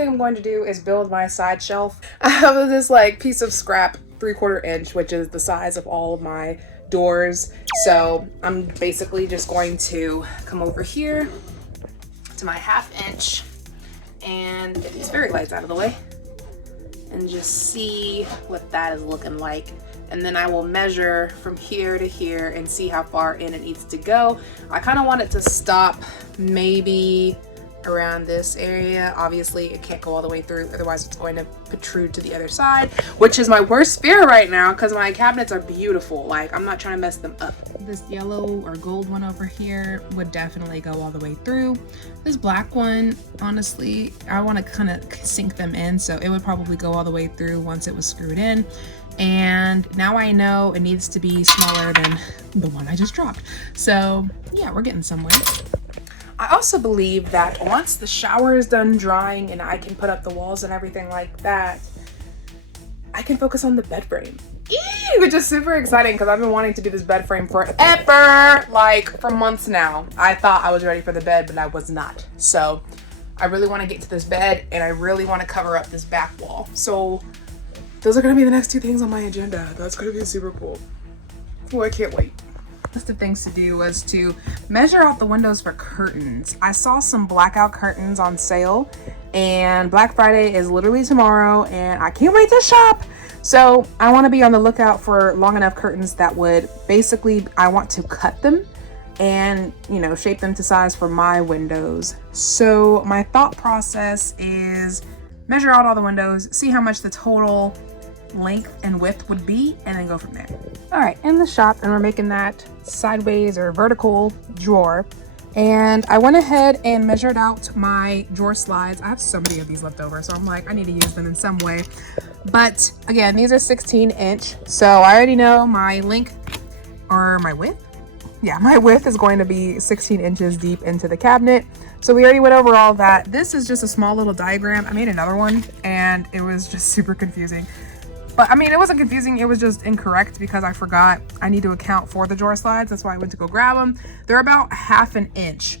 thing I'm going to do is build my side shelf. I have this like piece of scrap 3/4 inch, which is the size of all of my doors. So I'm basically just going to come over here to my 1/2 inch and get these fairy lights out of the way and just see what that is looking like. And then I will measure from here to here and see how far in it needs to go. I kind of want it to stop maybe around this area. Obviously it can't go all the way through, otherwise it's going to protrude to the other side, which is my worst fear right now because my cabinets are beautiful. Like, I'm not trying to mess them up. This yellow or gold one over here would definitely go all the way through. This black one, honestly, I want to kind of sink them in, so it would probably go all the way through once it was screwed in. And now I know it needs to be smaller than the one I just dropped. So yeah, we're getting somewhere. I also believe that once the shower is done drying and I can put up the walls and everything like that, I can focus on the bed frame. Which is super exciting because I've been wanting to do this bed frame forever, like for months now. I thought I was ready for the bed, but I was not. So I really want to get to this bed and I really want to cover up this back wall. So those are going to be the next 2 things on my agenda. That's going to be super cool. Oh, I can't wait. List of things to do was to measure out the windows for curtains. I saw some blackout curtains on sale and Black Friday is literally tomorrow and I can't wait to shop. So I want to be on the lookout for long enough curtains that would basically, I want to cut them and, you know, shape them to size for my windows. So my thought process is measure out all the windows, see how much the total length and width would be, and then go from there. All right, in the shop, and we're making that sideways or vertical drawer. And I went ahead and measured out my drawer slides. I have so many of these left over, so I'm like, I need to use them in some way. But again, these are 16 inch. So I already know my length or my width. Yeah, my width is going to be 16 inches deep into the cabinet. So we already went over all that. This is just a small little diagram. I made another one and it was just super confusing. But I mean, it wasn't confusing, it was just incorrect because I forgot I need to account for the drawer slides. That's why I went to go grab them. They're about 1/2 inch.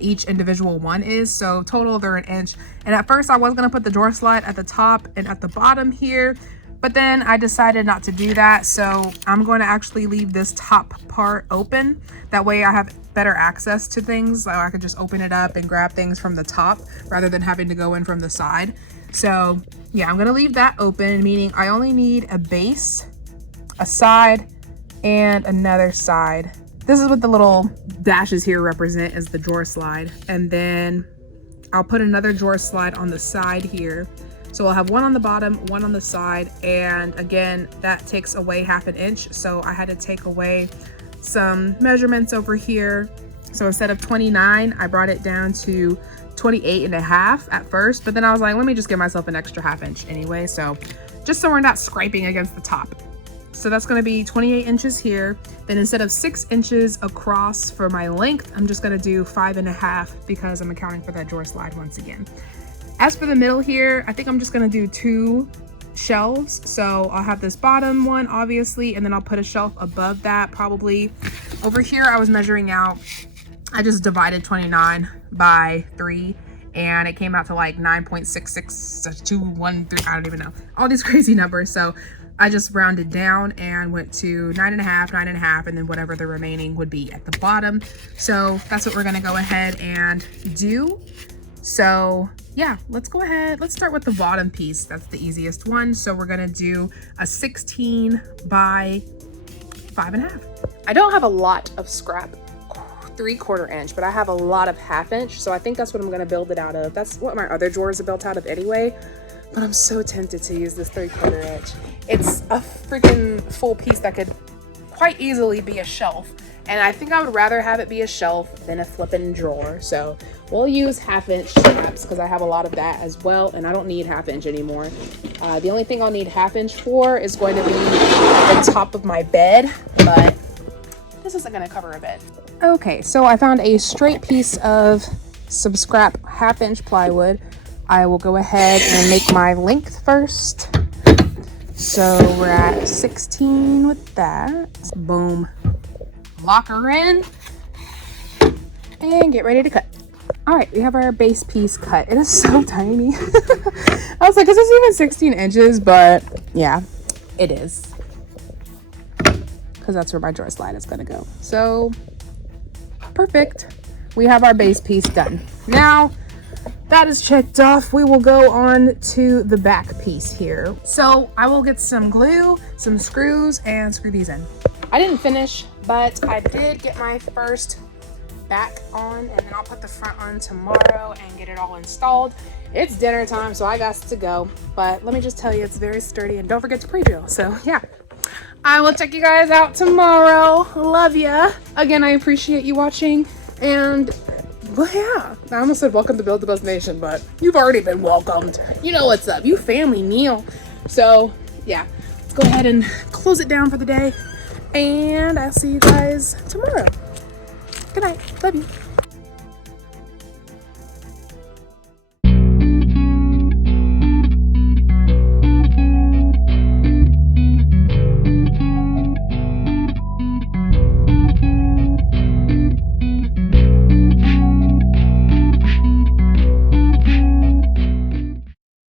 Each individual one is, so total they're 1 inch. And at first I was gonna put the drawer slide at the top and at the bottom here, but then I decided not to do that. So I'm going to actually leave this top part open. That way I have better access to things. So I could just open it up and grab things from the top rather than having to go in from the side. So yeah, I'm gonna leave that open, meaning I only need a base, a side, and another side. This is what the little dashes here represent, as the drawer slide. And then I'll put another drawer slide on the side here. So I'll have one on the bottom, one on the side. And again, that takes away 1/2 inch. So I had to take away some measurements over here. So instead of 29, I brought it down to 28.5 at first, but then I was like, let me just give myself an extra 1/2 inch anyway. So just so we're not scraping against the top. So that's going to be 28 inches here. Then instead of 6 inches across for my length, I'm just going to do 5.5 because I'm accounting for that drawer slide once again. As for the middle here, I think I'm just going to do 2 shelves. So I'll have this bottom one, obviously, and then I'll put a shelf above that probably. Over here, I was measuring out, I just divided 29 by 3 and it came out to like 9.66, I don't even know. All these crazy numbers. So I just rounded down and went to 9.5, 9.5, and then whatever the remaining would be at the bottom. So that's what we're gonna go ahead and do. So yeah, let's go ahead. Let's start with the bottom piece. That's the easiest one. So we're gonna do a 16 by 5.5. I don't have a lot of scrap 3/4 inch, but I have a lot of 1/2 inch. So I think that's what I'm gonna build it out of. That's what my other drawers are built out of anyway. But I'm so tempted to use this 3/4 inch. It's a freaking full piece that could quite easily be a shelf. And I think I would rather have it be a shelf than a flipping drawer. So we'll use 1/2 inch straps because I have a lot of that as well. And I don't need 1/2 inch anymore. The only thing I'll need 1/2 inch for is going to be the top of my bed, but this isn't gonna cover a bed. Okay, so I found a straight piece of some scrap 1/2 inch plywood. I will go ahead and make my length first. So we're at 16 with that. Boom. Lock her in and get ready to cut. All right, we have our base piece cut. It is so tiny. I was like, is this even 16 inches? But yeah, it is. Because that's where my drawer slide is going to go. So, perfect. We have our base piece done. Now, that is checked off. We will go on to the back piece here. So, I will get some glue, some screws, and screw these in. I didn't finish, but I did get my first back on, and then I'll put the front on tomorrow and get it all installed. It's dinner time, so I got to go, but let me just tell you, it's very sturdy, and don't forget to pre-drill. So yeah, I will check you guys out tomorrow. Love ya. Again, I appreciate you watching, and well, yeah, I almost said welcome to Build the Buzz Nation, but you've already been welcomed. You know what's up, you family meal. So yeah, let's go ahead and close it down for the day, and I'll see you guys tomorrow. Good night. Love you.